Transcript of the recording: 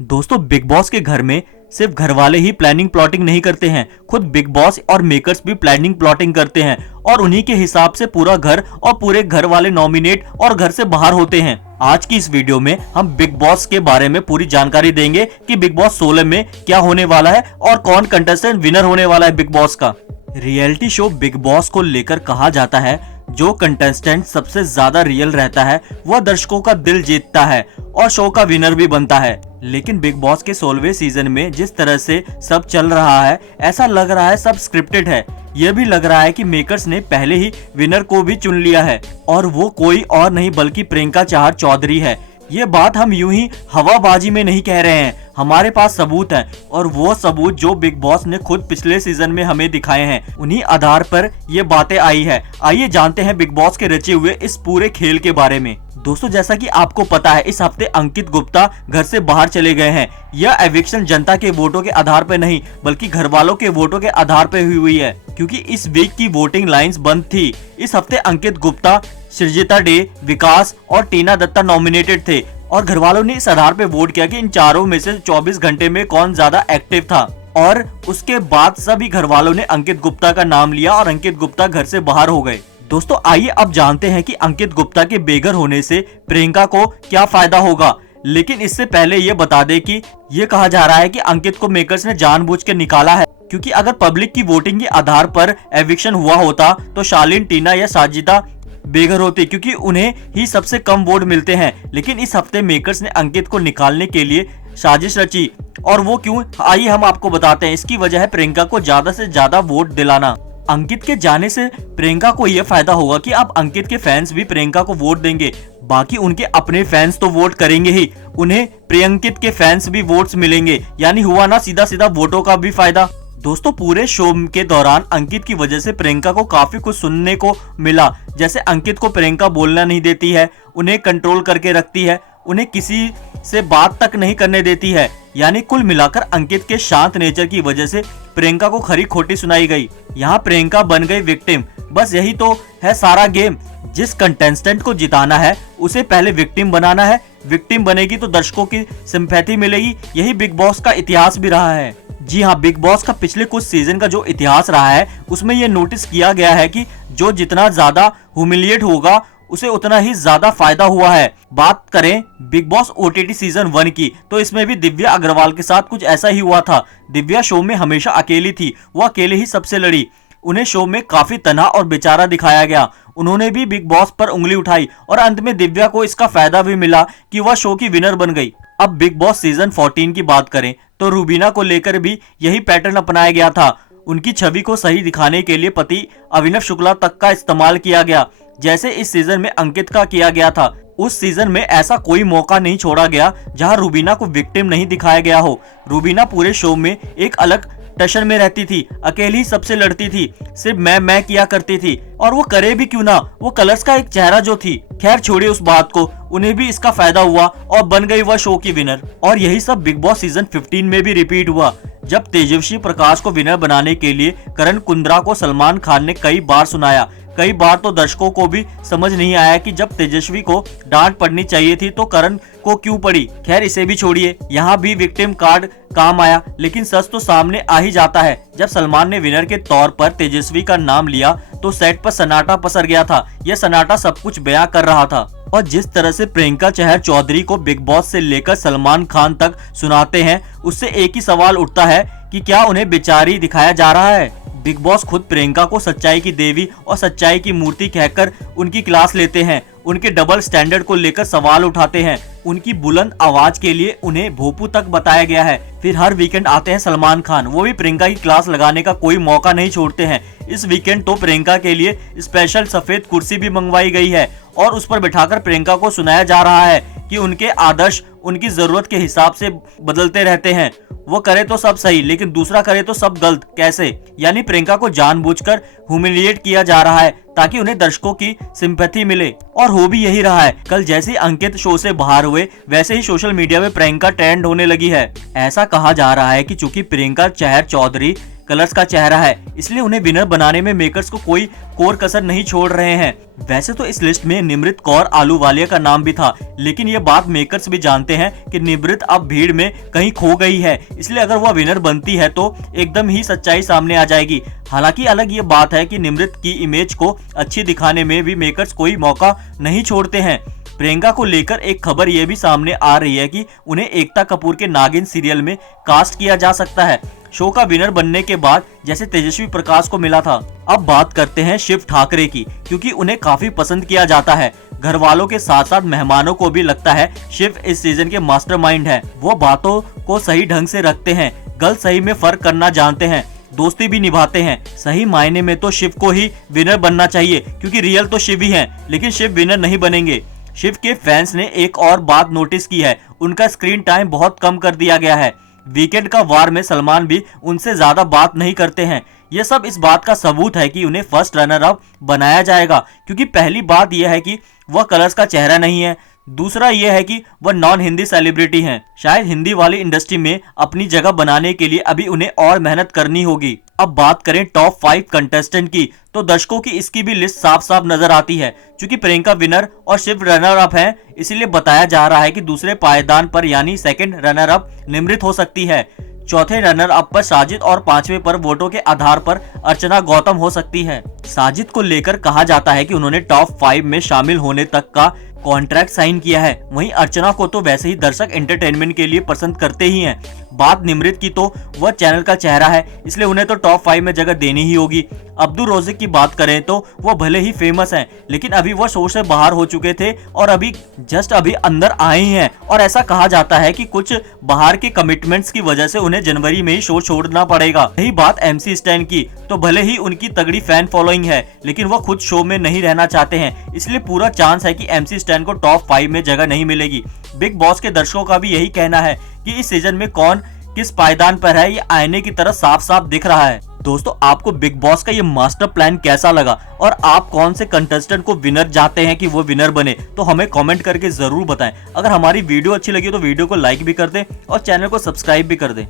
दोस्तों, big boss के घर में सिर्फ घर वाले ही प्लानिंग प्लॉटिंग नहीं करते हैं, खुद बिग बॉस और मेकर्स भी प्लानिंग प्लॉटिंग करते हैं और उन्हीं के हिसाब से पूरा घर और पूरे घर वाले नॉमिनेट और घर से बाहर होते हैं। आज की इस वीडियो में हम बिग बॉस के बारे में पूरी जानकारी देंगे कि बिग बॉस 16 में क्या होने वाला है और कौन कंटेस्टेंट विनर होने वाला है बिग बॉस का। रियलिटी शो बिग बॉस को लेकर कहा जाता है, जो कंटेस्टेंट सबसे ज्यादा रियल रहता है वह दर्शकों का दिल जीतता है और शो का विनर भी बनता है। लेकिन बिग बॉस के 16वें सीजन में जिस तरह से सब चल रहा है, ऐसा लग रहा है सब स्क्रिप्टेड है। यह भी लग रहा है कि मेकर्स ने पहले ही विनर को भी चुन लिया है और वो कोई और नहीं बल्कि प्रियंका चाहर चौधरी है। ये बात हम यूं ही हवाबाजी में नहीं कह रहे हैं, हमारे पास सबूत हैं और वो सबूत जो बिग बॉस ने खुद पिछले सीजन में हमें दिखाए हैं, उन्हीं आधार पर ये बातें आई है। आइए जानते हैं बिग बॉस के रचे हुए इस पूरे खेल के बारे में। दोस्तों, जैसा कि आपको पता है, इस हफ्ते अंकित गुप्ता घर से बाहर चले गए हैं। यह एविक्शन जनता के वोटों के आधार पर नहीं बल्कि घर वालों के वोटों के आधार पर हुई है, क्योंकि इस वीक की वोटिंग लाइंस बंद थी। इस हफ्ते अंकित गुप्ता, सृजिता डे, विकास और टीना दत्ता नॉमिनेटेड थे और घर वालों ने इस आधार पे वोट किया कि इन चारों में से 24 घंटे में कौन ज्यादा एक्टिव था और उसके बाद सभी घर वालों ने अंकित गुप्ता का नाम लिया और अंकित गुप्ता घर से बाहर हो गए। दोस्तों, आइए अब जानते हैं कि अंकित गुप्ता के बेघर होने से प्रियंका को क्या फायदा होगा। लेकिन इससे पहले ये बता दे कि ये कहा जा रहा है कि अंकित को मेकर्स ने जानबूझ के निकाला है, क्योंकि अगर पब्लिक की वोटिंग के आधार पर एविक्शन हुआ होता तो शालीन, टीना या साजिदा बेघर होती, क्योंकि उन्हें ही सबसे कम वोट मिलते हैं। लेकिन इस हफ्ते मेकर्स ने अंकित को निकालने के लिए साजिश रची, और वो क्यों, आइए हम आपको बताते हैं। इसकी वजह है प्रियंका को ज्यादा से ज्यादा वोट दिलाना। अंकित के जाने से प्रियंका को यह फायदा होगा कि अब अंकित के फैंस भी प्रियंका को वोट देंगे। बाकी उनके अपने फैंस तो वोट करेंगे ही, उन्हें प्रियंकित के फैंस भी वोट्स मिलेंगे, यानी हुआ ना सीधा सीधा वोटों का भी फायदा। दोस्तों, पूरे शो के दौरान अंकित की वजह से प्रियंका को काफी कुछ सुनने को मिला। जैसे अंकित को प्रियंका बोलना नहीं देती है, उन्हें कंट्रोल करके रखती है, उन्हें किसी से बात तक नहीं करने देती है। यानी कुल मिलाकर अंकित के शांत नेचर की वजह से प्रियंका को खरी खोटी सुनाई गई। यहाँ प्रियंका बन गई विक्टिम। बस यही तो है सारा गेम। जिस कंटेस्टेंट को जिताना है उसे पहले विक्टिम बनाना है। विक्टिम बनेगी तो दर्शकों की सिंपैथी मिलेगी। यही बिग बॉस का इतिहास भी रहा है। जी हाँ, बिग बॉस का पिछले कुछ सीजन का जो इतिहास रहा है उसमें यह नोटिस किया गया है कि जो जितना ज्यादा ह्यूमिलिएट होगा उसे उतना ही ज्यादा फायदा हुआ है। बात करें बिग बॉस OTT सीजन 1 की, तो इसमें भी दिव्या अग्रवाल के साथ कुछ ऐसा ही हुआ था। दिव्या शो में हमेशा अकेली थी, वो अकेले ही सबसे लड़ी। उन्हें शो में काफी तन्हा और बेचारा दिखाया गया। उन्होंने भी बिग बॉस पर उंगली उठाई और अंत में दिव्या को इसका फायदा भी मिला कि वह शो की विनर बन गई। अब बिग बॉस सीजन 14 की बात करें तो रूबीना को लेकर भी यही पैटर्न अपनाया गया था। उनकी छवि को सही दिखाने के लिए पति अभिनव शुक्ला तक का इस्तेमाल किया गया, जैसे इस सीजन में अंकित का किया गया था। उस सीजन में ऐसा कोई मौका नहीं छोड़ा गया जहां रूबीना को विक्टिम नहीं दिखाया गया हो। रूबीना पूरे शो में एक अलग टशन में रहती थी, अकेली सबसे लड़ती थी, सिर्फ मैं किया करती थी, और वो करे भी क्यों ना, वो कलर्स का एक चेहरा जो थी। खैर छोड़िए उस बात को, उन्हें भी इसका फायदा हुआ और बन गई वह शो की विनर। और यही सब बिग बॉस सीजन 15 में भी रिपीट हुआ, जब तेजस्वी प्रकाश को विनर बनाने के लिए करण कुंद्रा को सलमान खान ने कई बार सुनाया। कई बार तो दर्शकों को भी समझ नहीं आया कि जब तेजस्वी को डांट पड़नी चाहिए थी तो करण को क्यों पड़ी। खैर इसे भी छोड़िए, यहाँ भी विक्टिम कार्ड काम आया। लेकिन सच तो सामने आ ही जाता है, जब सलमान ने विनर के तौर पर तेजस्वी का नाम लिया तो सेट पर सन्नाटा पसर गया था। यह सन्नाटा सब कुछ बयां कर रहा था। और जिस तरह से प्रियंका चाहर चौधरी को बिग बॉस से लेकर सलमान खान तक सुनाते हैं, उससे एक ही सवाल उठता है कि क्या उन्हें बेचारी दिखाया जा रहा है। बिग बॉस खुद प्रियंका को सच्चाई की देवी और सच्चाई की मूर्ति कहकर उनकी क्लास लेते हैं, उनके डबल स्टैंडर्ड को लेकर सवाल उठाते हैं, उनकी बुलंद आवाज के लिए उन्हें भोपू तक बताया गया है। फिर हर वीकेंड आते हैं सलमान खान, वो भी प्रियंका की क्लास लगाने का कोई मौका नहीं छोड़ते हैं। इस वीकेंड तो प्रियंका के लिए स्पेशल सफेद कुर्सी भी मंगवाई गई है और उस पर बिठाकर प्रियंका को सुनाया जा रहा है कि उनके आदर्श उनकी जरूरत के हिसाब से बदलते रहते हैं। वो करे तो सब सही, लेकिन दूसरा करे तो सब गलत। कैसे? यानी प्रियंका को जानबूझकर ह्यूमिलिएट किया जा रहा है ताकि उन्हें दर्शकों की सिंपैथी मिले, और हो भी यही रहा है। कल जैसे अंकित शो से बाहर हुए, वैसे ही सोशल मीडिया में प्रियंका ट्रेंड होने लगी है। ऐसा कहा जा रहा है कि चूंकि प्रियंका चाहर चौधरी कलर्स का चेहरा है, इसलिए उन्हें विनर बनाने में मेकर्स को कोई कोर कसर नहीं छोड़ रहे हैं। वैसे तो इस लिस्ट में निमृत कौर आलूवालिया का नाम भी था, लेकिन ये बात मेकर्स भी जानते हैं कि निमृत अब भीड़ में कहीं खो गई है, इसलिए अगर वह विनर बनती है तो एकदम ही सच्चाई सामने आ जाएगी। हालांकि अलग ये बात है कि निमृत की इमेज को अच्छी दिखाने में भी मेकर्स कोई मौका नहीं छोड़ते हैं। प्रियंका को लेकर एक खबर ये भी सामने आ रही है कि उन्हें एकता कपूर के नागिन सीरियल में कास्ट किया जा सकता है, शो का विनर बनने के बाद, जैसे तेजस्वी प्रकाश को मिला था। अब बात करते हैं शिव ठाकरे की, क्योंकि उन्हें काफी पसंद किया जाता है। घर वालों के साथ साथ मेहमानों को भी लगता है शिव इस सीजन के मास्टरमाइंड है। वो बातों को सही ढंग से रखते हैं, गलत सही में फर्क करना जानते हैं, दोस्ती भी निभाते हैं। सही मायने में तो शिव को ही विनर बनना चाहिए, क्योंकि रियल तो शिव ही हैं, लेकिन शिव विनर नहीं बनेंगे। शिव के फैंस ने एक और बात नोटिस की है, उनका स्क्रीन टाइम बहुत कम कर दिया गया है। वीकेंड का वार में सलमान भी उनसे ज्यादा बात नहीं करते हैं। यह सब इस बात का सबूत है कि उन्हें फर्स्ट रनर अप बनाया जाएगा, क्योंकि पहली बात यह है कि वह कलर्स का चेहरा नहीं है, दूसरा यह है कि वह नॉन हिंदी सेलिब्रिटी हैं। शायद हिंदी वाली इंडस्ट्री में अपनी जगह बनाने के लिए अभी उन्हें और मेहनत करनी होगी। अब बात करें टॉप 5 कंटेस्टेंट की, तो दर्शकों की इसकी भी लिस्ट साफ साफ नजर आती है। क्योंकि प्रियंका विनर और शिव रनर अप हैं, इसीलिए बताया जा रहा है कि दूसरे पायदान पर यानी सेकंड रनर अप निमृत हो सकती है, चौथे रनर अप पर साजिद और पांचवें पर वोटों के आधार पर अर्चना गौतम हो सकती है। साजिद को लेकर कहा जाता है कि उन्होंने टॉप 5 में शामिल होने तक का कॉन्ट्रैक्ट साइन किया है। वहीं अर्चना को तो वैसे ही दर्शक एंटरटेनमेंट के लिए पसंद करते ही हैं। बात निमृत की तो वह चैनल का चेहरा है, इसलिए उन्हें तो टॉप 5 में जगह देनी ही होगी। अब्दुल रोज़िक की बात करें तो वह भले ही फेमस हैं, लेकिन अभी वह शो से बाहर हो चुके थे और अभी अंदर आए हैं, और ऐसा कहा जाता है कि कुछ बाहर के कमिटमेंट्स की वजह से उन्हें जनवरी में ही शो छोड़ना पड़ेगा। यही बात MC स्टैन की, तो भले ही उनकी तगड़ी फैन फॉलोइंग है, लेकिन वह खुद शो में नहीं रहना चाहते हैं, इसलिए पूरा चांस है कि MC स्टैन को टॉप 5 में जगह नहीं मिलेगी। बिग बॉस के दर्शकों का भी यही कहना है कि इस सीजन में कौन किस पायदान पर है, ये आईने की तरह साफ साफ दिख रहा है। दोस्तों, आपको बिग बॉस का ये मास्टर प्लान कैसा लगा और आप कौन से कंटेस्टेंट को विनर चाहते हैं कि वो विनर बने, तो हमें कमेंट करके जरूर बताएं। अगर हमारी वीडियो अच्छी लगी तो वीडियो को लाइक भी कर दें और चैनल को सब्सक्राइब भी कर दें।